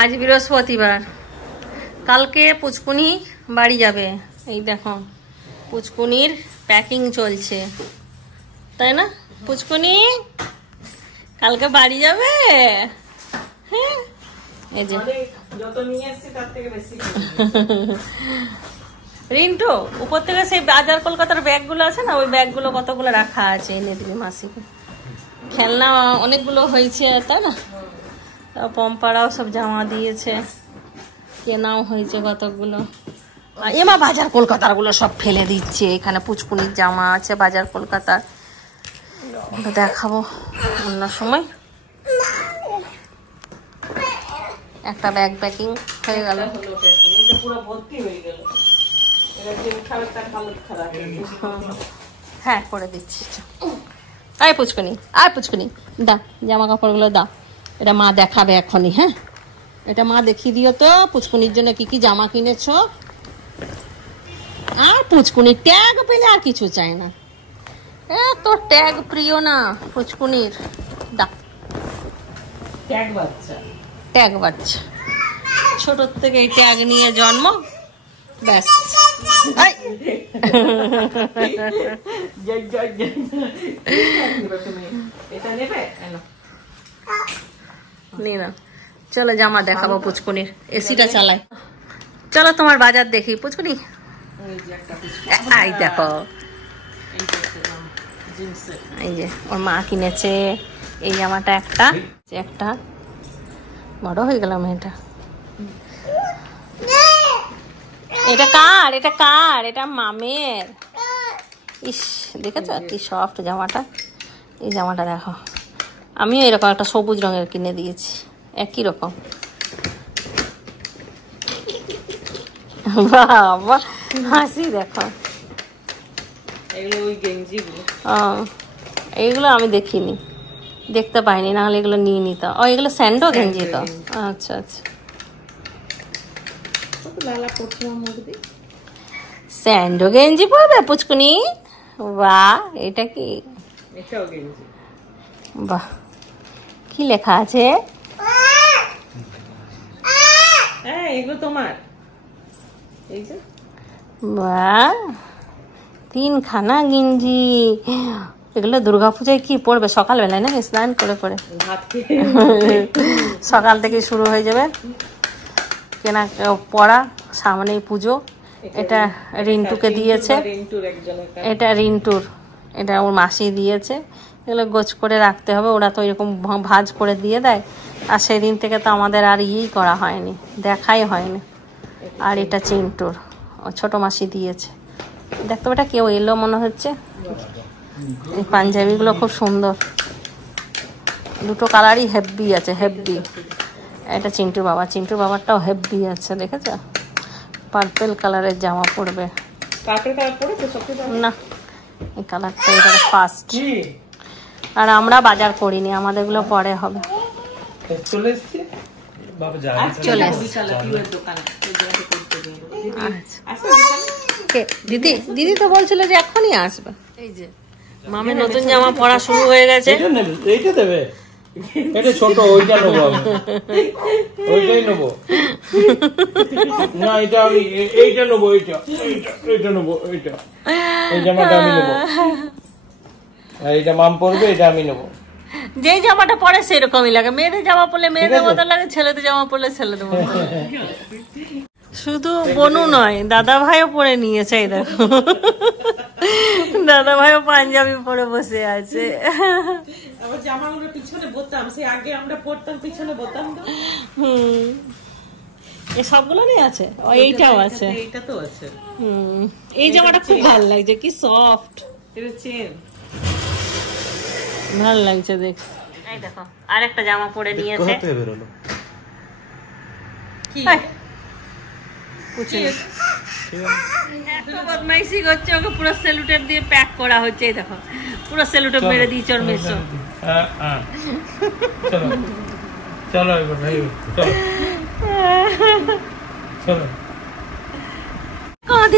আজ বৃহস্পতিবার, কালকে পুচকুনি বাড়ি যাবে। এই দেখো পুচকুনির প্যাকিং চলছে, তাই না? পুচকুনি কালকে বাড়ি যাবে। হ্যাঁ, এই যে রিন্টু উপর থেকে সেই বাজার কলকাতার ব্যাগগুলো আছে না, ওই ব্যাগগুলো কতগুলো রাখা আছে, এনে দিবি মাসিকে। খেলনা অনেকগুলো হয়েছে, তাই না? পম্পারাও সব জামা দিয়েছে, কেনাও হয়েছে কতগুলো। এমা বাজার কলকাতার গুলো সব ফেলে দিচ্ছে। এখানে পুচকুনির জামা আছে বাজার কলকাতার, দেখাবো অন্য সময়। একটা ব্যাগ প্যাকিং হয়ে গেল। হ্যাঁ করে দিচ্ছি। আয় পুচকুনি, আয় পুচকুনি, দা জামা কাপড়গুলো দা। এটা মা দেখাবে এখনই। হ্যাঁ, এটা মা দেখিয়ে দিও তো পুচকুনির জন্য কি কি জামা কিনেছ। আর পুচকুনির ট্যাগ পেলে আর কিছু চাই না। এত ট্যাগ প্রিয় না পুচকুনির। দা ট্যাগ বাচ্চা, ট্যাগ বাচ্চা, ছোট থেকে এই ট্যাগ নিয়ে জন্ম, ব্যাস। চলো জামা দেখাবো পুচকুনির। এসিটা চালায়। চলো তোমার বাজার দেখি পুচকুনি। এই দেখো, এই যে ওর মা কিনেছে এই জামাটা। একটা বড় হয়ে গেল মেয়েটা। এটা কার? এটা কার? এটা মামের। ইস, দেখেছ কি সফট জামাটা। এই জামাটা দেখো, আমিও এরকম একটা সবুজ রঙের কিনে দিয়েছি, একই রকম। বাবা হাসি দেখো। এইগুলো আমি দেখিনি, দেখতে পাইনি, নাহলে এগুলো নিয়ে নিতাম। ও এগুলো স্যান্ডো গেঞ্জি তো। আচ্ছা আচ্ছা, স্যান্ডো গেঞ্জি পরবে পুচকুনি? বাহ, এটা কি? বাহ, কি লেখা আছে? এগুলো তোমার? বাহ, 3খানা গেঞ্জি। এগুলো দুর্গাপূজায় কি পড়বে সকালবেলায় না, স্নান করে করে সকাল থেকে শুরু হয়ে যাবে কেনা পড়া, সামনেই পুজো। এটা রিন্টুকে দিয়েছে, এটা রিন্টুর, এটা ওর মাসি দিয়েছে। এগুলো গোছ করে রাখতে হবে, ওরা তো এরকম ভাঁজ করে দিয়ে দেয়। আর সেদিন থেকে তো আমাদের আর ইয়েই করা হয়নি, দেখাই হয়নি। আর এটা চিন্টুর, ও ছোট মাসি দিয়েছে। দেখতে এটা কেউ এলো মনে হচ্ছে। এই পাঞ্জাবিগুলো খুব সুন্দর, দুটো কালারই হেভি আছে, হেভি। এটা চিন্টুর বাবা, চিন্টুর বাবারটাও হেভি আছে, দেখেছ? পার্পেল কালারের জামা পরবে না, এই কালারটা এটা ফার্স্ট। আর আমরা বাজার করিনি, আমাদেরগুলো পরে হবে। চলে এসছি দিদি। দিদি তো বলছিল যে এখনই আসবে। এই যে মামের নতুন জামা পরা শুরু হয়ে গেছে। এইটা দেবে, এটা ছোট, ওইটা নেবো আমি, ওইটাই নেবো না, এটা আমি এইটা নেবো, এইটা নেবো, এইটা, এই জামাটা আমি নেবো। আর এইটা মাম পরবে, এটা আমি নেবো। যেই জামাটা পরে সেরকমই লাগে। মেয়েদের জামা পরলে মেয়েদের মতো লাগে, ছেলেদের জামা পরলে ছেলেদের মতো লাগে। শুধু বনু নয়, দাদা ভাইও পরে নিয়েছে। এই দেখো, দাদা ভাইও পাঞ্জাবি পরে বসে আছে। জামাগুলো পিছনে বোতাম, সে আগে আমরা পরতাম পিছনে বোতাম। এই সবগুলো নিয়ে আছে, এইটাও আছে, এইটা তো আছে। এই জামাটা খুব ভালো লাগছে, কি সফট, এটা চেন, ভালো লাগছে দেখ। এই দেখো আরেকটা জামা পরে নিয়েছে। বদমাইশি করছে, ওকে পুরো সেলুটেপ দিয়ে প্যাক করা হচ্ছে। এই দেখো পুরো সেলুটেপ মেরে দিয়েছে ওর মেসো। চলো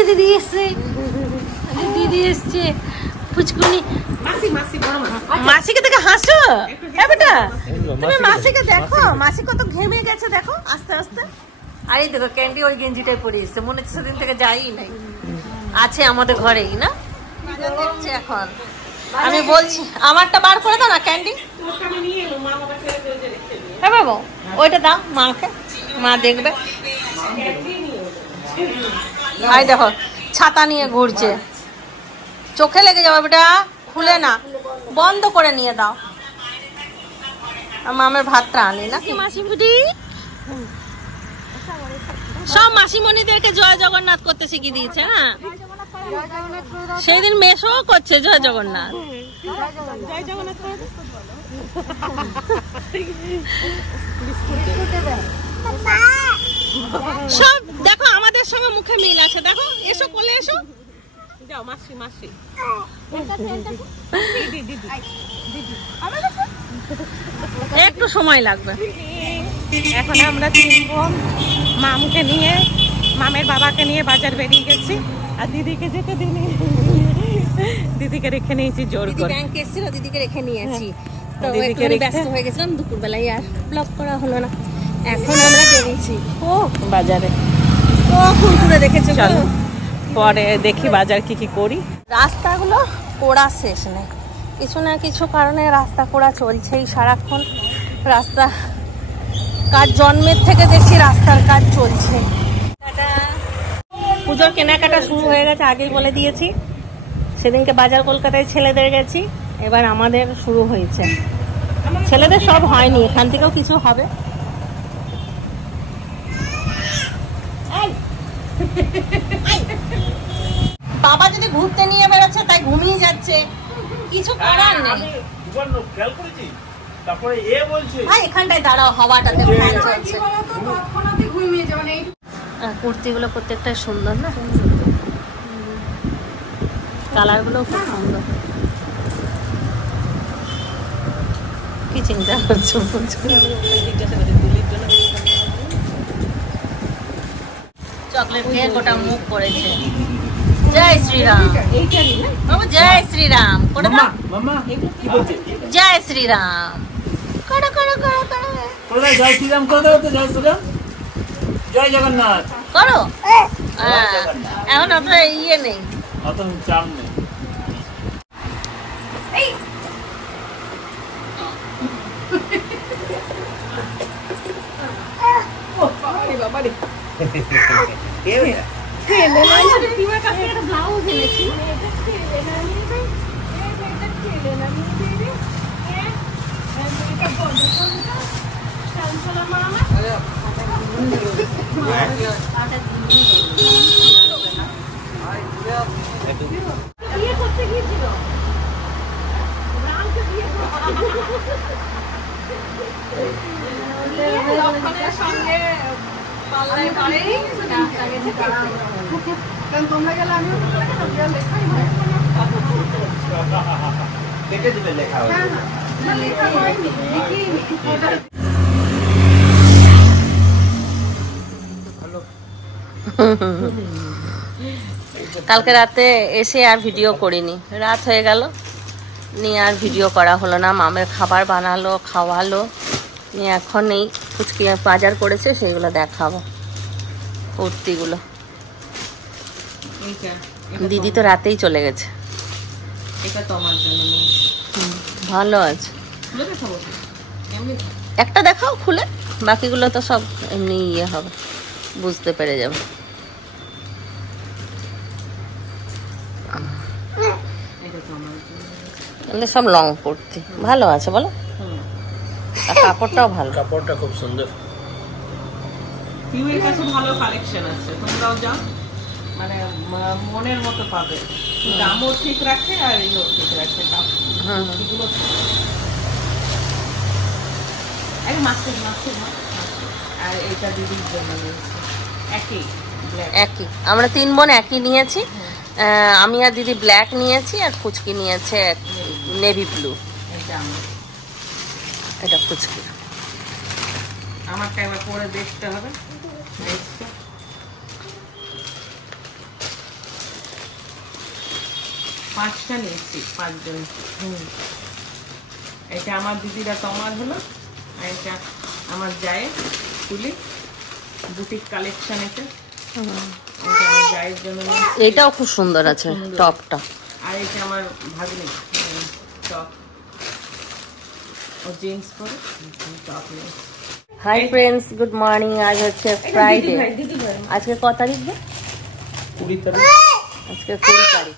দিদি এসছে, দিদি এসছে। ফুচকুনি মাসি মাসি বড় মা মাসিকে দেখে হাসো হ্যাঁ বেটা তুমি মাসিকে দেখো মাসি কত ঘেমে গেছে দেখো আস্তে আস্তে আর এই দেখো ক্যান্ডি ওই গেঞ্জিটাই পরে এসছে মনে হচ্ছে সেদিন থেকে যাই নাই আছে আমাদের ঘরেই না দেখছে এখন আমি বলছি আমারটা বার করে দাও না ক্যান্ডি আমি নিয়ে এলো মা বাবা ছেড়ে ফেলে রেখে দিই হ্যাঁ বাবু ওইটা দাও মাকে মা দেখবে আই দেখো ছাতা নিয়ে ঘুরছে চোখে লেগে যাবে বেটা খুলে না বন্ধ করে নিয়ে দাও মামের ভাতটা আনি না কি মাসিমুটি সব মাসিমণিদেরকে জয় জগন্নাথ করতে শিখিয়ে দিয়েছে না সেই দিন মেশো করছে জয় জগন্নাথ জয় জগন্নাথ করে সব দেখো আমাদের সঙ্গে মুখে মিল আছে দেখো এসো কোলে এসো যাও মাসি মাসি একটু সময় লাগবে এখন আমরা 3 বোন মামুকে নিয়ে মামের বাবাকে নিয়ে বাজার বেরিয়ে গেছি আর দিদিকে যেতে দিনি দিদিকে রেখে নিয়েছি জোর করে ব্যাংকে এসেছিল দিদিকে রেখে নিয়েছি তো দিদিকে একটু রেখে- ব্যস্ত হয়ে গেছিলাম দুপুরবেলায় আর ব্লগ করা হলো না এখন আমরা বেরিয়েছি ও বাজারে ও কুরকুরে দেখেছো তো? চলো পরে দেখি বাজার কি কি করি রাস্তাগুলো কোড়া শেষ নেই কিছু না কিছু কারণে রাস্তা কোড়া চলছেই সারাক্ষণ রাস্তা কাজ জন্মের থেকে দেখছি রাস্তার কাজ চলছে পুজোর কেনাকাটা শুরু হয়ে গেছে আগেই বলে দিয়েছি সেদিনকে বাজার কলকাতায় ছেলেদের গেছি এবার আমাদের শুরু হয়েছে ছেলেদের সব হয়নি এখান থেকেও কিছু হবে বাবা যদি ঘুরতে নিয়ে বেরোচ্ছে তাই ঘুমিয়ে যাচ্ছে কিছু করার নেই খেয়াল করেছি তারপরে এ বলছে ভাই এখানটায় দাঁড়াও হাওয়াটাতে ফ্যান চলছে কুর্তিগুলো প্রত্যেকটাই সুন্দর না কালারগুলো খুব সুন্দর কি চিন্তা করছো চকলেট খেয়ে গোটা মুখ করেছে জয় শ্রীরাম বাবু জয় শ্রীরাম করে দাও মাম্মা কি বলছে জয় শ্রীরাম করো করো করো করো কোথায় জয় শ্রীরাম করে দাও তো জয় শ্রীরাম জয় জগন্নাথ করো এখন অত ইয়ে নেই অত চাপ নেই দেখে দিবে লেখা কালকে রাতে এসে আর ভিডিও করিনি রাত হয়ে গেল নিয়ে আর ভিডিও করা হলো না মামের খাবার বানালো খাওয়ালো নিয়ে এখন এই ফুচকি বাজার করেছে সেইগুলো দেখাবো কুর্তিগুলো দিদি তো রাতেই চলে গেছে এটা তোমার জন্য ভালো আছে খুলে দেখাবো এমনি একটা দেখাও খুলে বাকিগুলো তো সব এমনি ইয়ে হবে বুঝতে পেরে যাবে এটা তোমার এগুলো সব লং কুর্তি ভালো আছে বলো আর কাপড়টাও ভালো কাপড়টা খুব সুন্দর পিউয়ের কাছে ভালো কালেকশন আছে তোমরাও যাও মানে মনের মতো পাবে দামও ঠিক রাখে আর ইও ঠিক রাখে দাম এগুলো আরে মাস্টার মাস্টার আর এটা দিদির জন্য নিয়েছি একই ব্ল্যাক একই আমরা 3 বোন একই নিয়েছি আমি আর দিদি ব্ল্যাক নিয়েছি আর ফুচকি নিয়েছে নেভি ব্লু এটা আমার এটা ফুচকি আমারটা এবার পরে দেখতে হবে 5টা নিয়েছি, 5 জন। এটা আমার দিদিরা তোমার হলো, আর এটা আমার জায়ের তুলি বুটিক কালেকশন। এটা আমার জায়ের জন্য। এটাও খুব সুন্দর আছে টপটা। আর এটা আমার ভাগ্নে টপ, ও জিন্স পরে টপ নিয়ে। Hi friends, good morning. আজ হচ্ছে ফ্রাইডে। আজকে কত তারিখ? 20 তারিখ। আজকে 20 তারিখ।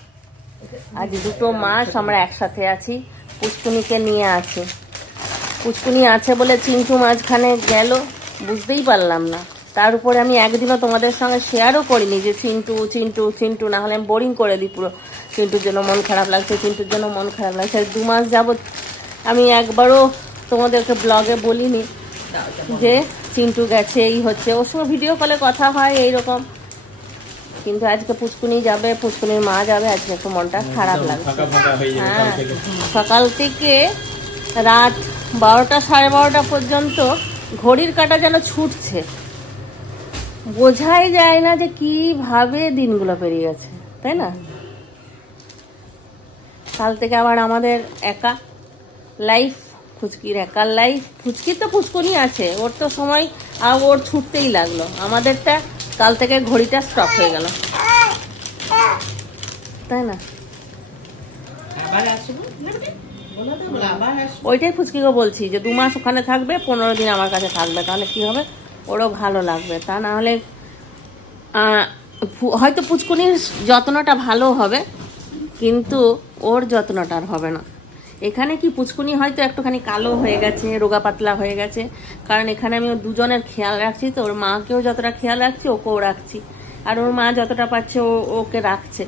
আজ 2 মাস আমরা একসাথে আছি। পুচকুনিকে নিয়ে আছে। পুচকুনি আছে বলে চিন্টু মাঝখানে গেল, বুঝতেই পারলাম না। তার উপরে আমি একদিনও তোমাদের সঙ্গে শেয়ারও করিনি যে চিন্টু চিন্টু চিন্টু, না হলে আমি বোরিং করে দিই পুরো। চিন্টুর জন্য মন খারাপ লাগছে, চিন্টুর জন্য মন খারাপ লাগছে। 2 মাস যাবত আমি একবারও তোমাদেরকে ব্লগে বলিনি যে চিন্টু গেছে, এই হচ্ছে। ওর সঙ্গে ভিডিও কলে কথা হয় এইরকম, কিন্তু আজকে পুচকুনি যাবে, পুচকুনির মা যাবে, আজকে একটু মনটা খারাপ লাগছে। হ্যাঁ, সকাল থেকে রাত 12টা সাড়ে 12টা পর্যন্ত ঘড়ির কাঁটা যেন ছুটছে, বোঝাই যায় না যে কিভাবে দিনগুলো পেরিয়ে গেছে, তাই না? কাল থেকে আবার আমাদের একা লাইফ, ফুচকির একার লাইফ। ফুচকির তো পুচকুনি আছে, ওর তো সময় আর ওর ছুটতেই লাগলো। আমাদেরটা কাল থেকে ঘড়িটা স্টপ হয়ে গেল, তাই না? ওইটাই ফুচকিকে বলছি যে 2 মাস ওখানে থাকবে, 15 দিন আমার কাছে থাকবে, তাহলে কি হবে, ওরও ভালো লাগবে। তা না হলে হয়তো পুচকুনির যত্নটা ভালো হবে, কিন্তু ওর যত্নটা আর হবে না। এখানে কি পুচকুনি হয়তো একটুখানি কালো হয়ে গেছে, রোগা পাতলা হয়ে গেছে, কারণ এখানে আমি ওর দুজনের খেয়াল রাখছি। তো ওর মাকেও যতটা খেয়াল রাখছি, ওকেও রাখছি, আর ওর মা যতটা পাচ্ছে ওকে রাখছে।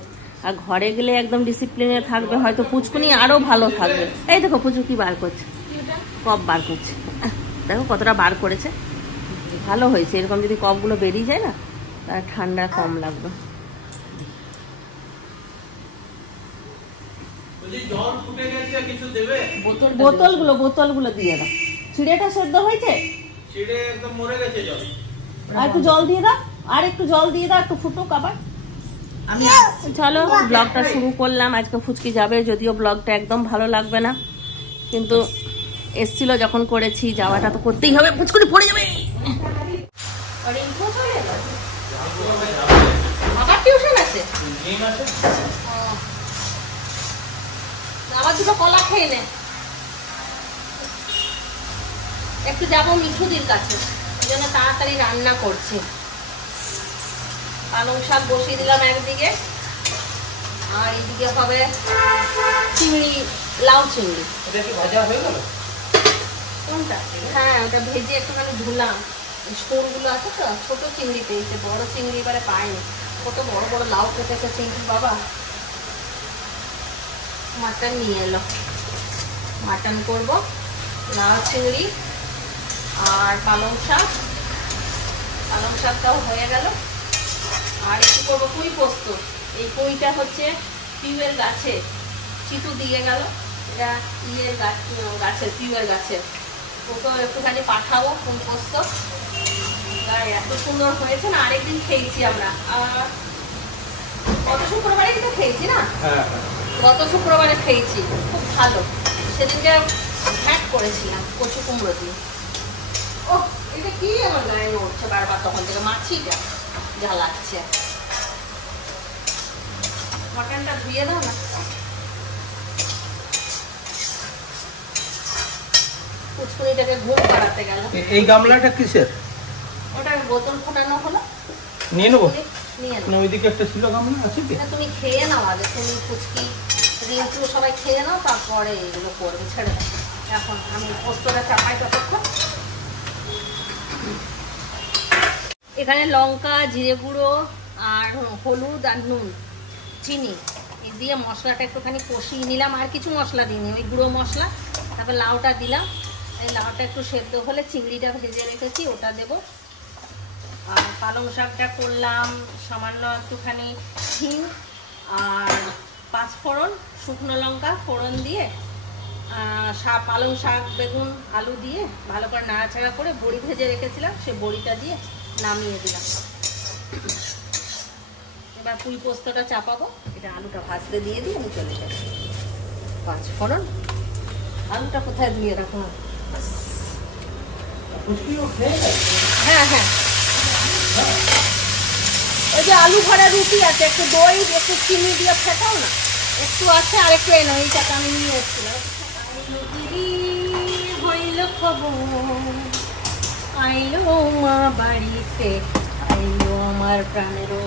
আর ঘরে গেলে একদম ডিসিপ্লিনে থাকবে, হয়তো পুচকুনি আরো ভালো থাকবে। এই দেখো পুচু কি বার করছে, কপ বার করছে, দেখো কতটা বার করেছে। ভালো হয়েছে, এরকম যদি কপগুলো বেরিয়ে যায় না, তার ঠান্ডা কম লাগবে। বোতলগুলো দিয়ে দাও। চিড়েটা সেদ্ধ হয়েছে, আর একটু জল দিয়ে দাও, আর একটু জল দিয়ে দাও, একটু ফুটুক আবার। চলো ব্লগটা শুরু করলাম। আজকে ফুচকি যাবে, যদিও ব্লগটা একদম ভালো লাগবে না, কিন্তু এসছিল যখন করেছি, যাওয়াটা তো করতেই হবে। ফুচকুনি পড়ে যাবে। আবার টিউশন আছে, আবার 2টো কলা খেয়ে নে। একটু যাবো মিঠুদির কাছে, এই জন্য তাড়াতাড়ি রান্না করছি। পালং শাক বসিয়ে দিলাম একদিকে, আর এইদিকে হবে চিংড়ি, লাউ চিংড়ি। কোনটা? হ্যাঁ, ওটা ভেজে একটুখানি ধুলাম। শোলগুলো আছে তো, ছোট চিংড়ি পেয়েছে, বড় চিংড়ি এবারে পাইনি। কত বড় বড় লাউ কেটেছে চিংড়ি বাবা। মাটন নিয়ে এলো, মাটন করবো, লাউ চিংড়ি আর পালং শাক। পালং শাকটাও হয়ে গেল। আর একটু করবো পুঁই পোস্ত। এই পুঁইটা হচ্ছে পিউয়ের গাছে, চিতু দিয়ে গেল, এটা ইয়ের গাছের, পিউয়ের গাছের। ওকেও একটুখানি পাঠাবো পুঁই পোস্ত। এত সুন্দর হয়েছে না, আরেকদিন খেয়েছি আমরা, গত শুক্রবারে কিন্তু খেয়েছি না, গত শুক্রবারে খেয়েছি, খুব ভালো। সেদিনকে ঘ্যাট করেছিলাম কচু কুমড়ো দিয়ে। ও এটা কি আমার গায়ে উঠছে বারবার, তখন থেকে মাছিটা যা লাগছে। মাটনটা ধুয়ে দাও না। পুচকুনিটাকে ঘুম পাড়াতে গেল। এই গামলাটা কিসের? ওটা বোতল ফুটানো হলো, নিয়ে নেবো। নিয়ে না ওইদিকে একটা ছিল গামলা, আছে কি? তুমি খেয়ে নাও আগে, তুমি ফুচকি রিঙ্কু সবাই খেয়ে নাও, তারপরে এগুলো করবে, ছেড়ে দাও। এখন আমি পোস্তটা চাপাই ততক্ষণ। এখানে লঙ্কা, জিরে গুঁড়ো আর হলুদ আর নুন, চিনি এই দিয়ে মশলাটা একটুখানি কষিয়ে নিলাম। আর কিছু মশলা দিইনি, ওই গুঁড়ো মশলা। তারপর লাউটা দিলাম। এই লাউটা একটু সেদ্ধ হলে চিংড়িটা ভেজে রেখেছি ওটা দেবো। আর পালং শাকটা করলাম সামান্য একটুখানি হিং আর 5 ফোড়ন, শুকনো লঙ্কা ফোড়ন দিয়ে, পালং শাক, বেগুন, আলু দিয়ে ভালো করে নাড়াচাড়া করে বড়ি ভেজে রেখেছিলাম, সে বড়িটা দিয়ে নামিয়ে দিলাম। এবার পুঁই পোস্তটা চাপাবো, এটা আলুটা ভাজতে দিয়ে দিই, আমি চলে যাই। 5 ফোড়ন, আলুটা কোথায় দিয়ে রাখো? হ্যাঁ হ্যাঁ, ওই যে আলু ভরা রুটি আছে, একটু দই একটু চিনি দিয়ে ফেটাও না, একটু আছে আর একটু এনো, এইটাকে আমি নিয়ে এসেছিলাম। হইল খবর আইলো মা বাড়িতে, আইলো আমার প্রাণেরও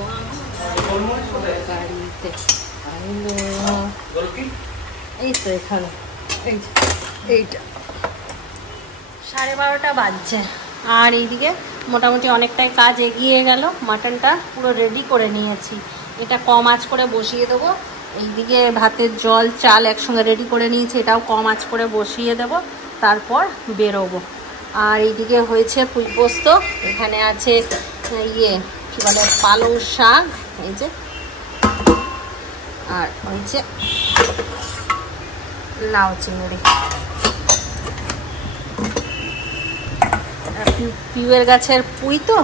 বাড়িতে, আইলো। এই তো এখানে, এইটা 12:30 বাজছে। আর এইদিকে মোটামুটি অনেকটাই কাজ এগিয়ে গেল। মাটনটা পুরো রেডি করে নিয়েছি, এটা কম আঁচ করে বসিয়ে দেবো। এইদিকে ভাতের জল চাল একসঙ্গে রেডি করে নিয়েছি, এটাও কম আঁচ করে বসিয়ে দেব, তারপর বেরোবো। আর এইদিকে হয়েছে পুঁই পোস্ত, এখানে আছে ইয়ে কী বলে পালং শাক, এই যে, আর হয়েছে লাউ চিংড়ি। পিউয়ের গাছের পুঁই তো,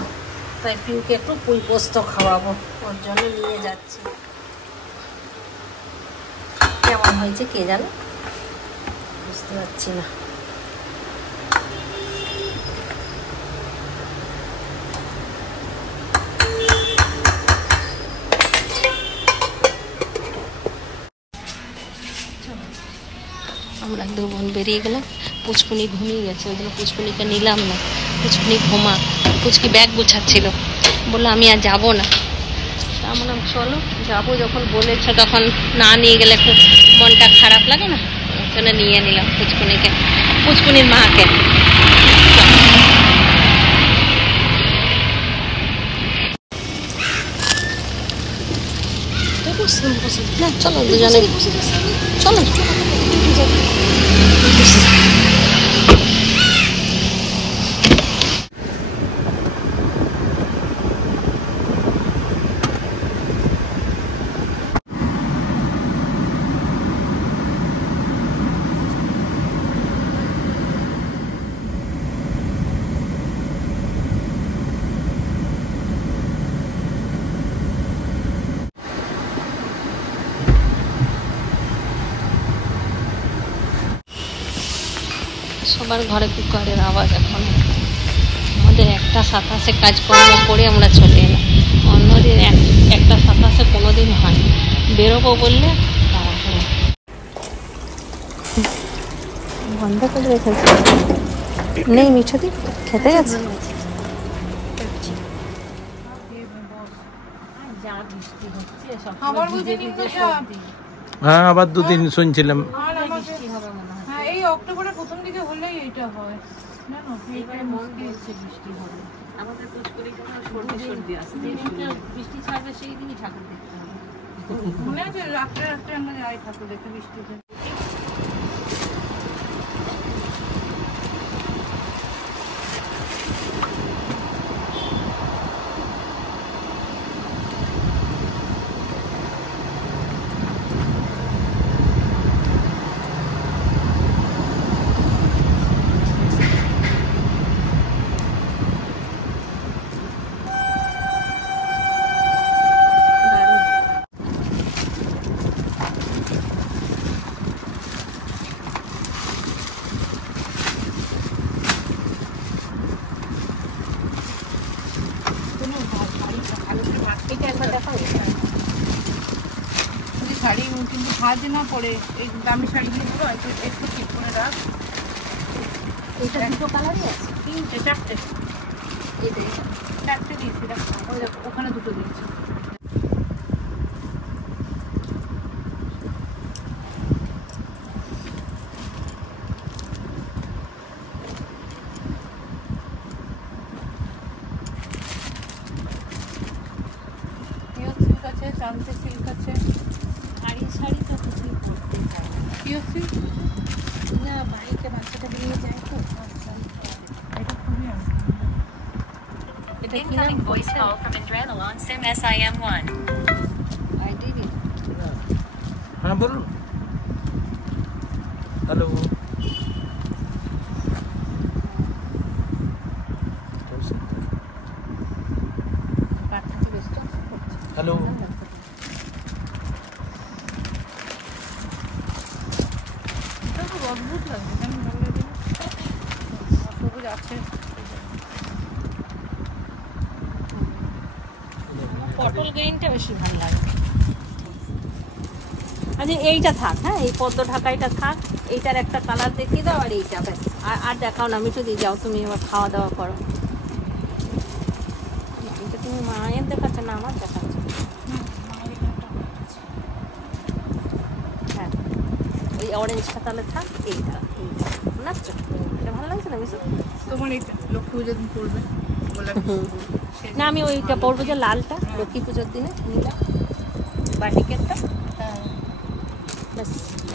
তাই পিউকে একটু পুঁই পোস্ত খাওয়াবো, ওর জন্য নিয়ে যাচ্ছি। কেমন হয়েছে কে জানে, বুঝতে পারছি না। আমরা 2 বোন বেরিয়ে গেলাম। পুচকুনি ঘুমিয়ে গেছে, ওই জন্য পুচকুনিকে নিলাম না, পুচকুনি ঘুমা। পুচকি ব্যাগ গোছাচ্ছিল, বললো আমি আর যাবো না। তা বললাম চলো যাবো, যখন বলেছ তখন না নিয়ে গেলে একটু মনটা খারাপ লাগে না, ওই জন্য নিয়ে নিলাম পুচকুনিকে, পুচকুনির মাকে। না চলো দুজনে চলো। সবার ঘরে কুকারের আওয়াজ এখন। আমাদের 1:27 কাজকর্ম করে আমরা চলে এলাম, অন্যদিন 1:27 কোনোদিন হয়। বেরোবো বললে বন্ধ করে রেখেছে, নেই মিঠুদি খেতে গেছে। হ্যাঁ আবার 2-3 শুনছিলাম। হ্যাঁ এই অক্টোবরের প্রথম দিকে হলেই এইটা হয়, জানো এইবারে মুশকিল হচ্ছে বৃষ্টি হবে। আমাদের বৃষ্টি ছাড়বে সেই দিনই ঠাকুর দেখতে হবে। মনে আছে রাত্রে রাত্রে আমরা যাই ঠাকুর দেখতে বৃষ্টিতে। শাড়ি কিন্তু ভাজ না পড়ে, এই দামি শাড়িগুলো একটু ঠিক করে রাখ। এটা 2 কালারই আছে, 3-4 4টে দিয়েছি, ওখানে 2 দিয়েছি। চান্সে সিল্ক আছে, শাড়ি তো কিছুই পরতে চাই না। পিওর সিল্ক না, বাইকে বাচ্চাটা নিয়ে যায় তো। এটা খুবই এটা কি নাম? Voice call from Indranil on SIM SIM1. ID দি। হ্যাঁ বলুন। হ্যালো কাটতে বেশ তো। হ্যালো পটল গ্রিনটা বেশি ভালো লাগে। আচ্ছা এইটা থাক, হ্যাঁ এই পদ্ম ঢাকাইটা থাক, এইটার একটা কালার দেখিয়ে দাও আর এইটা ব্যাস, আর দেখাও না, আমি একটু দিয়ে যাও, তুমি এবার খাওয়া দাওয়া করো। এটা তুমি মায়ের দেখাচ্ছ না আমার দেখাচ্ছ? হ্যাঁ ওই অরেঞ্জটা তাহলে থাক, এইটা না এটা ভালো লাগছে না বেশি? তোমার এইটা লক্ষ্মী পুজোর দিন পড়বে না আমি ওইটা পরবো যে লালটা লক্ষ্মী পুজোর দিনে নিলাম বাটিকেটটা।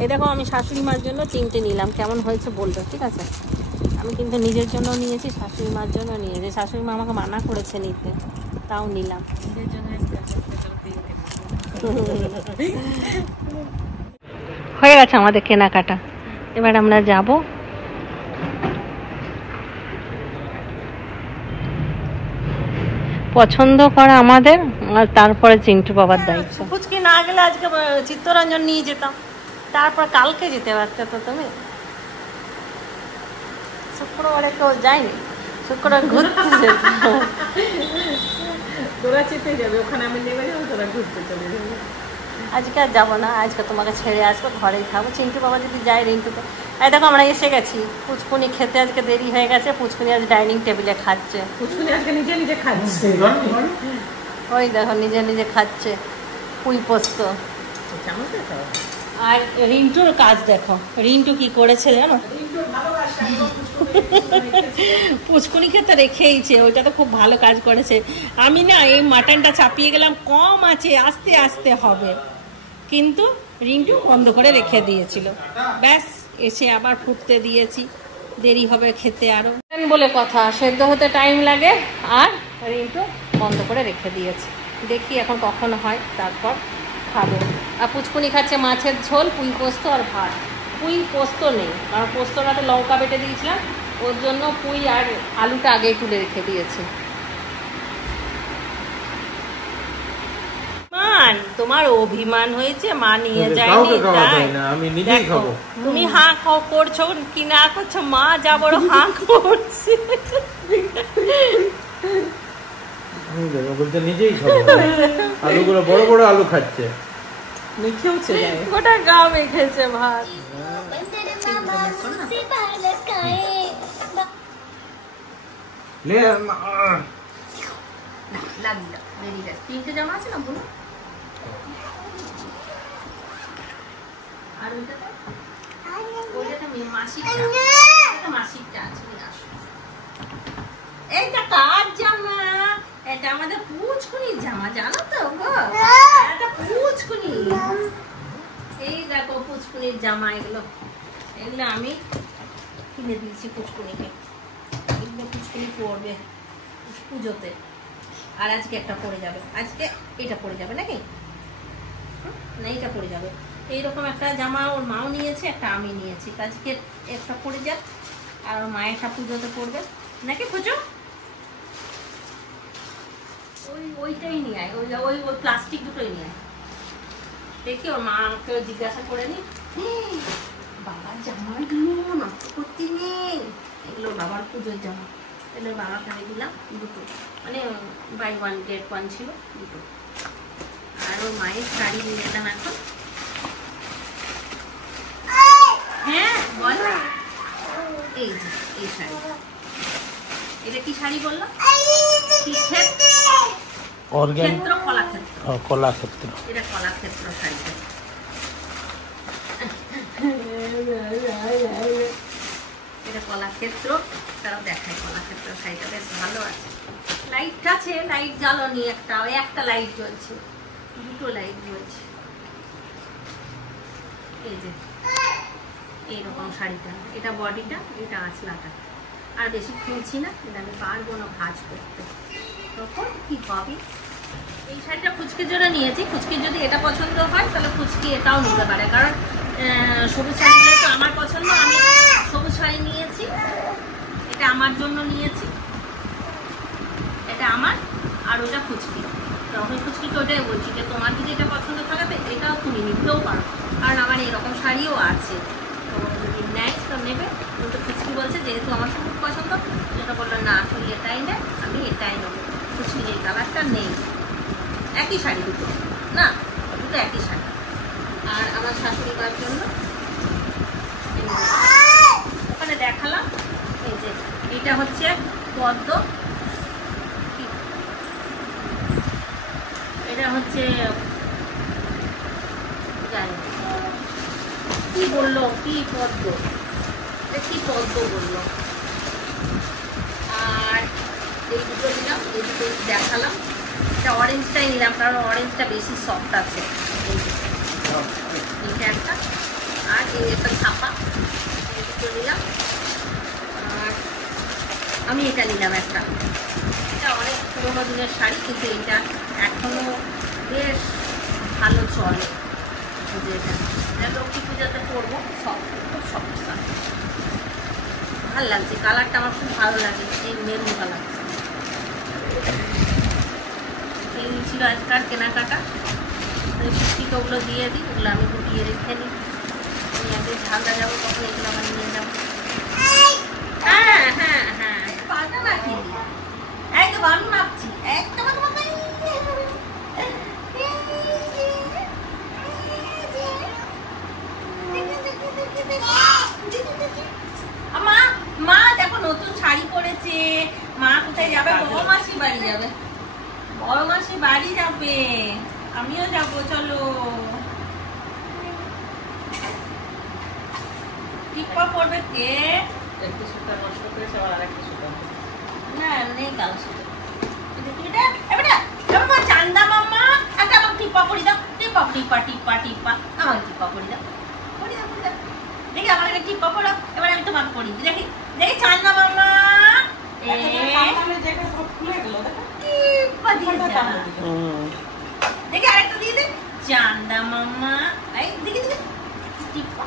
এই দেখো আমি শাশুড়ি মার জন্য 3টে নিলাম, কেমন হয়েছে বলবে, ঠিক আছে? আমি কিন্তু নিজের জন্য নিয়েছি, শাশুড়ি মার জন্য নিয়েছি, শাশুড়ি মা আমাকে মানা করেছে নিতে, তাও নিলাম। হয়ে গেছে আমাদের কেনাকাটা, এবার আমরা যাব পছন্দ করা আমাদের, আর তারপরে চিন্টু বাবার দায়িত্ব। ফুচকি না গেলে আজকে চিত্তরঞ্জন নিয়ে যেতাম, তারপর কালকে যেতে পারতে তো তুমি। শুক্রবারে কেউ যায়নি, শুক্রবার ঘুরতে যেত। তোরা চেপে যাবে, ওখানে আমি নেমে যাবো, তোরা ঘুরতে চলে যাবে। আজকে আর যাবো না, আজকে তোমাকে ছেড়ে আসবো, ঘরেই খাবো। চিন্টু বাবা যদি যায় রিন্টুকে, এই দেখো আমরা এসে গেছি, পুচকুনি খেতে আজকে দেরি হয়ে গেছে, পুচকুনি আজ ডাইনিং টেবিলে খাচ্ছে। পুচকুনি আজকে নিজে নিজে খাচ্ছে, ওই দেখো নিজে নিজে খাচ্ছে পুঁই পোস্ত। আর রিন্টুর কাজ দেখো, রিন্টু কি করেছে জানো, পুচকুনি খেতে রেখেইছে, ওইটা তো খুব ভালো কাজ করেছে। আমি না এই মাটনটা চাপিয়ে গেলাম, কম আছে আস্তে আস্তে হবে, কিন্তু রিন্টু বন্ধ করে রেখে দিয়েছিল, ব্যাস এসে আবার ফুটতে দিয়েছি, দেরি হবে খেতে আরো বলে কথা, সেদ্ধ হতে টাইম লাগে, আর রিন্টু বন্ধ করে রেখে দিয়েছে। দেখি এখন কখন হয়, তারপর খাবো। আর পুচকুনি খাচ্ছে মাছের ঝোল, পুঁই পোস্ত আর ভাত। পুঁই পোস্ত নেই, কারণ পোস্তটাতে লঙ্কা বেটে দিয়েছিলাম, ওর জন্য পুঁই আর আলুটা আগেই তুলে রেখে দিয়েছি। মান তোমার অভিমান হয়েছে, মা নিয়ে যায়নি, আমি নিজেই খাবো। তুমি হাঁ করছো কি না করছো, মা যা বড় হাঁ করছে, বলছে নিজেই খাবো। আলুগুলো বড় বড় আলু খাচ্ছে, গোটা গা মেখেছে ভাত। তিনটে জামা আছে না বলো, আর ওইটাতে মাসিকটা আছে, এইটা কার জামা, এটা আমাদের পুচকুনির জামা, জানো তো গো, এটা পুচকুনি। এই দেখো পুচকুনির জামা, এগুলো এগুলো আমি কিনে দিয়েছি পুচকুনিকে, এগুলো পুচকুনি পরবে পুজোতে, আর আজকে একটা পরে যাবে, আজকে এটা পরে যাবে নাকি না, এটা পরে যাবে। এইরকম একটা জামা ওর মাও নিয়েছে, একটা আমি নিয়েছি, আজকে একটা পরে যাক, আর ওর মায়েরটা পুজোতে পরবে নাকি পুজো, ওইটাই নিয়ে আয়, ওই প্লাস্টিক দুটোই নিয়ে আয়। দেখি ওর মাকে জিজ্ঞাসা করে নি, বাবার জামাগুলো নষ্ট করতে নেই, এগুলো বাবার পুজোর জামা, এগুলো বাবাকে আমি দিলাম দুটো, মানে বাই 1 get 1 ছিল দুটো। আর ওর মায়ের শাড়ি নিয়ে যেতাম এখন, হ্যাঁ বল, এই যে এই শাড়ি, এটা কি শাড়ি বললো, কলাক্ষেত্র, কলাক্ষেত্র, এটা কলাক্ষেত্র শাড়িটা, এটা কলাক্ষেত্র, তারা দেখায় কলাক্ষেত্র শাড়িটা বেশ ভালো আছে। লাইট আছে, লাইট জ্বালানি, একটা লাইট জ্বলছে, দুটো লাইট জ্বলছে। এই যে এইরকম শাড়িটা, এটা বডিটা, এটা আঁচলাটা, আর বেশি খুঁজছি না, এটা আমি পারবো না ভাঁজ করতে, তখন কি পাবি। এই শাড়িটা ফুচকির জন্য নিয়েছি, ফুচকির যদি এটা পছন্দ হয় তাহলে ফুচকি এটাও নিতে পারে, কারণ সবুজ শাড়ি যেহেতু আমার পছন্দ, আমি সবুজ শাড়ি নিয়েছি, এটা আমার জন্য নিয়েছি, এটা আমার, আর ওটা ফুচকি, তখন ফুচকিকে ওটাই বলছি যে তোমার যদি এটা পছন্দ থাকে তো এটাও তুমি নিতেও পারো, কারণ আমার এরকম শাড়িও আছে, তো যদি নেয় তো নেবে। কিন্তু ফুচকি বলছে যেহেতু আমার সবুজ পছন্দ, যেটা বললো না তুই এটাই নে, আমি এটাই নেবো, ফুচকি এই কালারটা নেই, একই শাড়ি দুটো না, দুটো একই শাড়ি। আর আমার শাশুড়ি মার জন্য ওখানে দেখালাম, এই যে এটা হচ্ছে পদ্ম, এটা হচ্ছে জানি কি বললো, কি পদ্ম, কি পদ্ম বললো। আর এই দুটো নিলাম, এই দুটো দেখালাম। এটা অরেঞ্জটাই নিলাম কারণ অরেঞ্জটা বেশি সফট আছে। এইটা একটা, আর এই একটা ছাপা, এই দুটো নিলাম। আর আমি এটা নিলাম একটা, এটা অনেক পুরোনো দিনের শাড়ি কিন্তু এইটা এখনো বেশ ভালো চলে। যে এটা লক্ষ্মী পূজাতে পরবো, সফট, খুব সফট শাড়ি, ভালো লাগছে। কালারটা আমার খুব ভালো লাগে, এই মেরুন কালার। এই ছিল আজকাল কেনাকাটা। ওগুলো দিয়ে দিই, ওগুলো আমি গুটিয়ে রেখে নিই। আমি একদিন ঝালদা যাবো তখন এগুলো আমার নিয়ে যাবো। হ্যাঁ হ্যাঁ হ্যাঁ, পাটা না কিনি একদম, আমি মাপছি একদম। মা দেখো নতুন শাড়ি পরেছে। মা কোথায় যাবে? বড় মাসির বাড়ি যাবে, বড় মাসির বাড়ি যাবে। আমিও যাবো, চলো। টিপা পড়বে কে? একটু সুতা নষ্ট করেছে, আবার আরেকটা সুতা। না নেই কালো সুতো। চান্দা মাম্মা একটা আমার টিপা পরি দাও, টিপা টিপা টিপা টিপা, আমার টিপা পরি দাও, পরি দাও, পরি দাও। দেখি আমার একটা টিপা পড়ো, এবার আমি তোমাকে পরি। দেখি দেখি চান্দা মাম্মা, দেখি আরেকটা দিয়ে দে চান্দা মাম্মা। এই দেখি দেখি টিপা,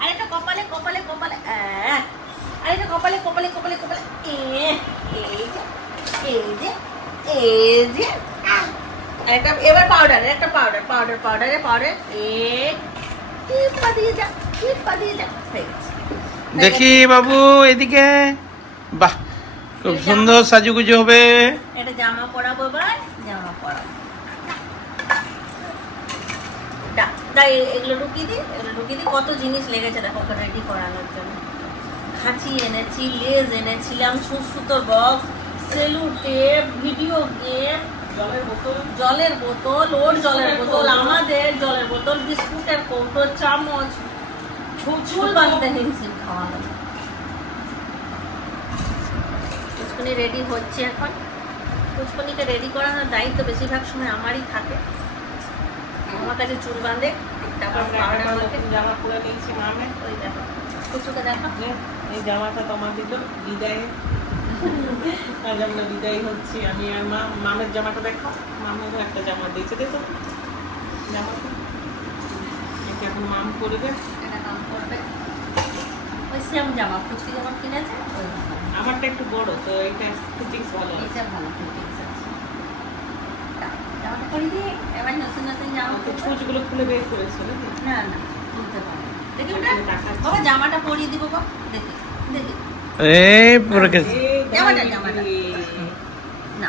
আরেকটা কপালে কপালে কপালে, আরেকটা কপালে কপালে কপালে কপালে। এই যে এই যে এই যে একটা, এবার পাউডার, একটা পাউডার পাউডার পাউডারে পাউডার। টিপা দিয়ে যা, টিপা দিয়ে যা। দেখি বাবু এদিকে, বাহ খুব সুন্দর সাজুগুজু হবে। এটা জামা পরাবো, এবার জামা পরাবো। এগুলো ঢুকিয়ে দিই, এগুলো ঢুকিয়ে দিই। কত জিনিস লেগেছে দেখো রেডি করানোর জন্য। খাঁচি এনেছি, লেজ এনেছিলাম, সুতোর box, sellotape, video game, জলের বোতল, ওর জলের বোতল, আমাদের জলের বোতল, বিস্কুটের কৌটো, চামচ, চুল বাঁধতে হিমশিম খাওয়ানো। পুচকুনি রেডি হচ্ছে এখন। পুচকুনিকে রেডি করানোর দায়িত্ব বেশিরভাগ সময় আমারই থাকে। আমার কাছে চুল বাঁধে, তারপর জামা পরে নিয়েছি মামে। ওই দেখো কুচুকে দেখো, এই জামাটা তোমার দিল বিদায়, আজ আমরা বিদায় হচ্ছি। আমি আর মা। মামের জামাটা দেখো, মামের একটা জামা দিয়েছে, দেখো জামাটা, এটা এখন মাম করবে। এটা কাম করবে। ওই সেম জামা কুচি জামা কিনেছে, ওই আমারটা একটু বড় তো, এইটা ফিটিংস ভালো আছে। এটা ভালো ফিটিংস আছে। জামাটা পরিয়ে দিয়ে এবার নতুন নতুন জামা তো ছুঁচগুলো খুলে বের করেছে নাকি? না না খুলতে পারবে। দেখি ওটা বাবা, জামাটা পরিয়ে দিব বাবা, দেখি দেখি এই পরে গেছে। জামাটা জামাটা না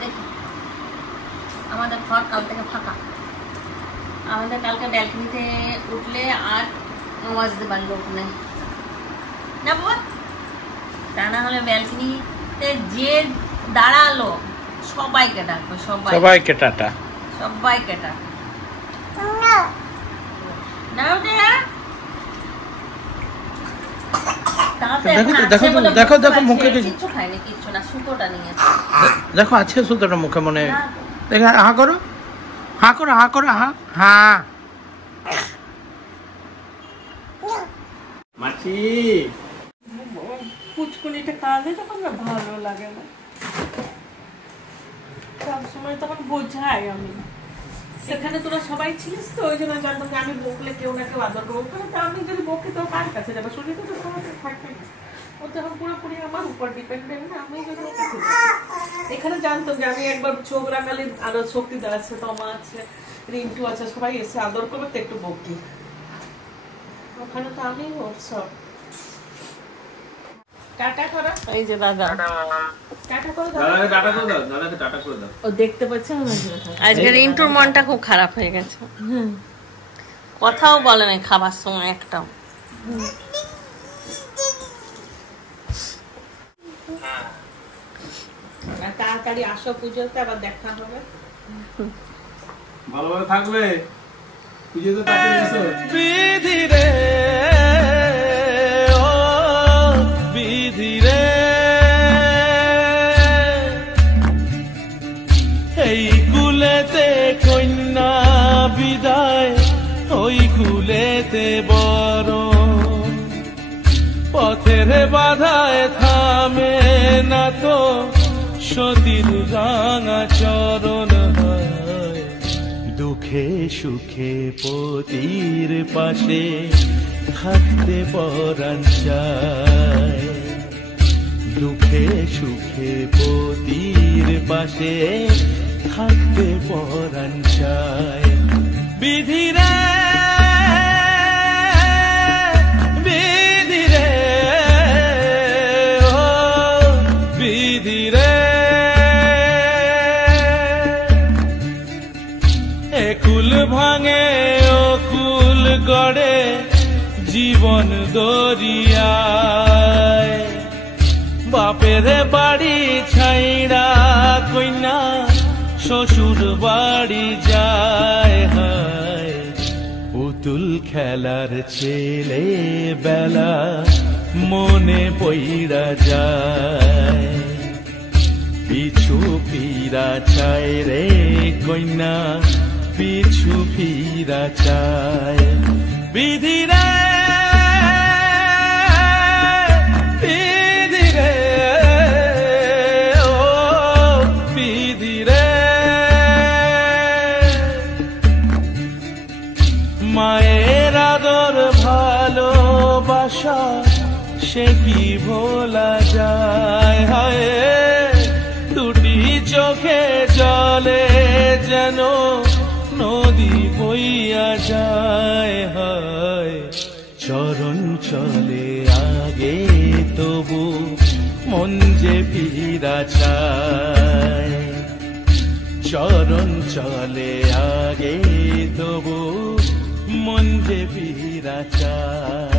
দেখি। আমাদের ঘর কাল থেকে ফাঁকা। আমাদের কালকে ব্যালকনিতে উঠলে আর আওয়াজ দেবার লোক নেই না বাবা। তা না হলে ব্যালকনিতে যে দাঁড়ালো সবাইকে ডাকবে, সবাইকে টাটা, সবাইকে ডাকবে। দেখো দেখো মুখে কিচ্ছু খাইনি, কিচ্ছু না, সুতোটা নিয়েছে। দেখো আছে সুতোটা মুখে, মনে দেখে হা করো, হা করো, হা করো, হা হা। মাছি পুচকুনিটা কাঁদে তখন না ভালো লাগে না, সব সময় তখন বোঝাই আমি। সেখানে তোরা সবাই ছিলিস তো, ওই জন্য জানতাম যে আমি বকলে কেউ না কেউ আদর করবো। তো আমি যদি বকি তো কার কাছে যাবে? শরীর তো সবাই থাকবে, ও তখন পুরোপুরি আমার উপর ডিপেন্ডেন্ট না। আমি যদি ওকে এখানে জানতাম যে আমি একবার চোখ রাখালে আরো শক্তিদার আছে, তমা আছে, রিন্টু আছে, সবাই এসে আদর করবে তো একটু বকি। ওখানে তো আমি ওর সব টাটা করো। এই যে দাদা টাটা করো। দাদাকে টাটা করে দাও, দাদাকে টাটা করে দাও। ও দেখতে পাচ্ছে না। আজকে রিন্টুর মনটা খুব খারাপ হয়ে গেছে, কথাও বলে না খাবার সময় একটাও। তাড়াতাড়ি আসো, পুজোতে আবার দেখা হবে। ভালোভাবে থাকবে, পুজোতে তাড়াতাড়ি এসো। বিধি রে ও বিধি রে, এই কুলেতে কন্যা বিদায়, ওই কুলেতে বড় পথের বাধায় থামে না তো সতীর রাঙা চরণ। দুঃখে সুখে পতির পাশে থাকতে পরাণ চায়, দুঃখে সুখে পতির পাশে থাকতে পরাণ চায়। বিধি রে বিধি রে ও বিধি রে, কুল ভাঙে ও কুল গড়ে জীবন দরিয়ায়, বাপের বাড়ি ছাইড়া কইনা শ্বশুর বাড়ি যায়। হায় পুতুল খেলার ছেলে বেলা মনে পইড়া যায়, পিছু ফিরা চায় রে কন্যা, পিছু ফিরা চায়। বিধি রে বিধি রে ও বিধি রে, মায়ের আদর ভালোবাসা সে কি ভোলা যায়। হায় দুটি চোখে জলে যেন নদী বইয়া যায়। হায় চরণ চলে আগে তবু মন যে ফিরা চায়, চরণ চলে আগে তবু মন যে ফিরা চায়।